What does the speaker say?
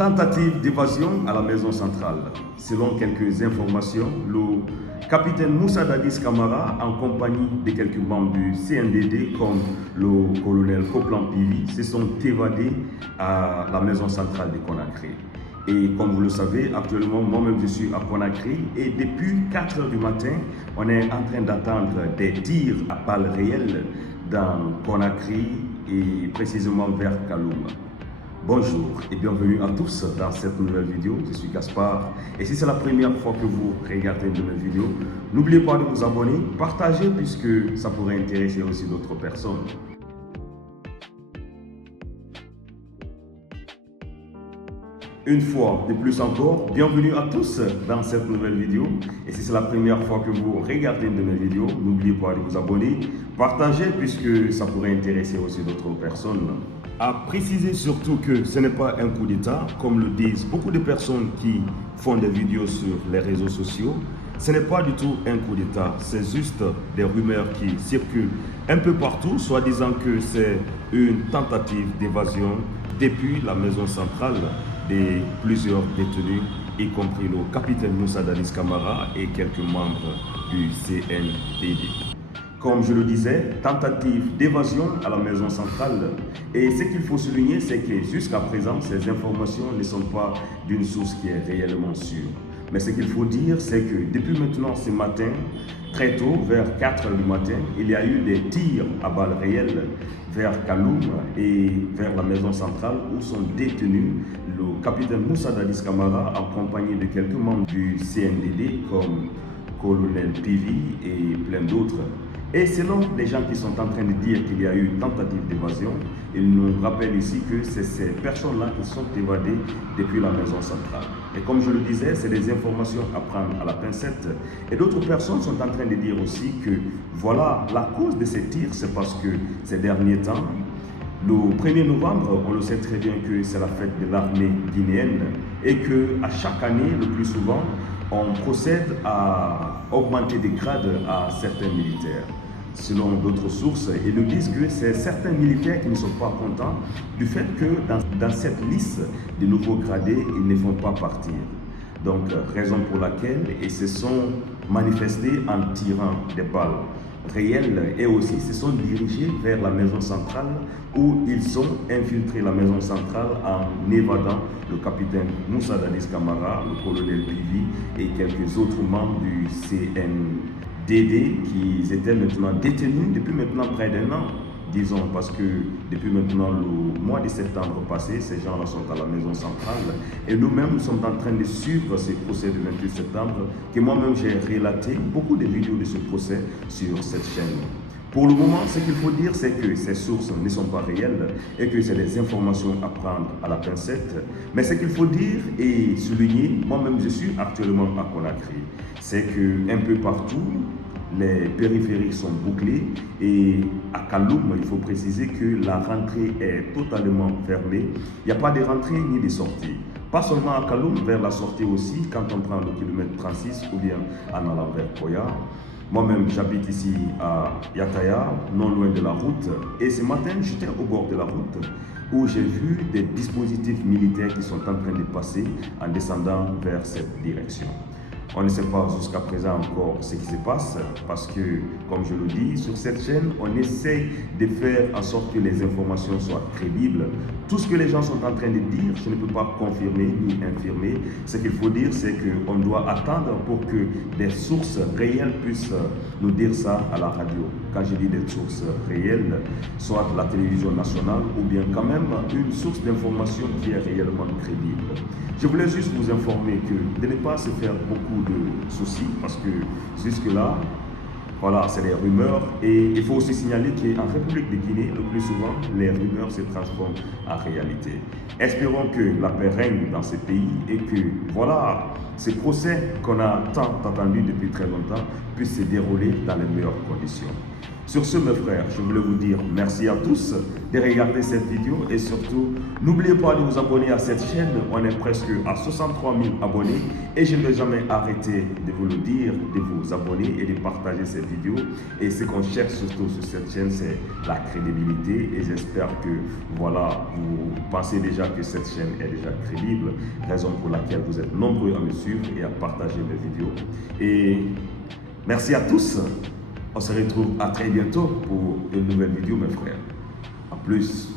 Tentative d'évasion à la maison centrale. Selon quelques informations, le capitaine Moussa Dadis Camara, en compagnie de quelques membres du CNDD comme le colonel Coplan Pivi, se sont évadés à la maison centrale de Conakry. Et comme vous le savez, actuellement, moi-même je suis à Conakry et depuis 4 h du matin, on est en train d'attendre des tirs à balles réelles dans Conakry et précisément vers Kaloum. Bonjour et bienvenue à tous dans cette nouvelle vidéo. Je suis Gaspard et si c'est la première fois que vous regardez une de mes vidéos, n'oubliez pas de vous abonner, partager puisque ça pourrait intéresser aussi d'autres personnes. Une fois de plus encore, bienvenue à tous dans cette nouvelle vidéo. Et si c'est la première fois que vous regardez une de mes vidéos, n'oubliez pas de vous abonner, partager puisque ça pourrait intéresser aussi d'autres personnes. À préciser surtout que ce n'est pas un coup d'État, comme le disent beaucoup de personnes qui font des vidéos sur les réseaux sociaux. Ce n'est pas du tout un coup d'État, c'est juste des rumeurs qui circulent un peu partout, soit disant que c'est une tentative d'évasion depuis la maison centrale de plusieurs détenus, y compris le capitaine Moussa Dadis Camara et quelques membres du CNDD. Comme je le disais, tentative d'évasion à la maison centrale. Et ce qu'il faut souligner, c'est que jusqu'à présent, ces informations ne sont pas d'une source qui est réellement sûre. Mais ce qu'il faut dire, c'est que depuis maintenant ce matin, très tôt, vers 4 h du matin, il y a eu des tirs à balles réelles vers Kaloum et vers la maison centrale où sont détenus le capitaine Moussa Dadis Camara en compagnie de quelques membres du CNDD comme colonel Pivi et plein d'autres. Et selon les gens qui sont en train de dire qu'il y a eu une tentative d'évasion, ils nous rappellent ici que c'est ces personnes-là qui sont évadées depuis la maison centrale. Et comme je le disais, c'est des informations à prendre à la pincette. Et d'autres personnes sont en train de dire aussi que voilà, la cause de ces tirs, c'est parce que ces derniers temps, le 1er novembre, on le sait très bien que c'est la fête de l'armée guinéenne et qu'à chaque année, le plus souvent, on procède à augmenter des grades à certains militaires. Selon d'autres sources, ils nous disent que c'est certains militaires qui ne sont pas contents du fait que dans cette liste de nouveaux gradés, ils ne font pas partir. Donc, raison pour laquelle ils se sont manifestés en tirant des balles réelles et aussi se sont dirigés vers la maison centrale où ils ont infiltré la maison centrale en évadant le capitaine Moussa Dadis Camara, le colonel Pivi et quelques autres membres du CNDD qui étaient maintenant détenus depuis maintenant près d'1 an. Disons parce que depuis maintenant le mois de septembre passé, ces gens-là sont à la maison centrale et nous-mêmes nous sommes en train de suivre ce procès du 28 septembre que moi-même j'ai relaté beaucoup de vidéos de ce procès sur cette chaîne. Pour le moment, ce qu'il faut dire, c'est que ces sources ne sont pas réelles et que c'est des informations à prendre à la pincette. Mais ce qu'il faut dire et souligner, moi-même je suis actuellement à Conakry, c'est qu'un peu partout, les périphériques sont bouclés et à Kaloum, il faut préciser que la rentrée est totalement fermée. Il n'y a pas de rentrée ni de sortie. Pas seulement à Kaloum, vers la sortie aussi, quand on prend le kilomètre 36 ou bien en allant vers Koya. Moi-même, j'habite ici à Yataya, non loin de la route. Et ce matin, j'étais au bord de la route où j'ai vu des dispositifs militaires qui sont en train de passer en descendant vers cette direction. On ne sait pas jusqu'à présent encore ce qui se passe parce que, comme je le dis, sur cette chaîne, on essaie de faire en sorte que les informations soient crédibles. Tout ce que les gens sont en train de dire, je ne peux pas confirmer ni infirmer. Ce qu'il faut dire, c'est qu'on doit attendre pour que des sources réelles puissent nous dire ça à la radio. Quand je dis des sources réelles, soit la télévision nationale ou bien quand même une source d'information qui est réellement crédible. Je voulais juste vous informer que de ne pas se faire beaucoup de soucis parce que jusque-là, voilà, c'est des rumeurs. Et il faut aussi signaler qu'en République de Guinée, le plus souvent, les rumeurs se transforment en réalité. Espérons que la paix règne dans ce pays et que, voilà, ce procès qu'on a tant attendu depuis très longtemps puisse se dérouler dans les meilleures conditions. Sur ce, mes frères, je voulais vous dire merci à tous de regarder cette vidéo et surtout, n'oubliez pas de vous abonner à cette chaîne. On est presque à 63 000 abonnés et je ne vais jamais arrêter de vous le dire, de vous abonner et de partager cette vidéo. Et ce qu'on cherche surtout sur cette chaîne, c'est la crédibilité et j'espère que voilà, vous pensez déjà que cette chaîne est déjà crédible, raison pour laquelle vous êtes nombreux à me suivre et à partager mes vidéos. Et merci à tous. On se retrouve à très bientôt pour une nouvelle vidéo, mes frères. À plus.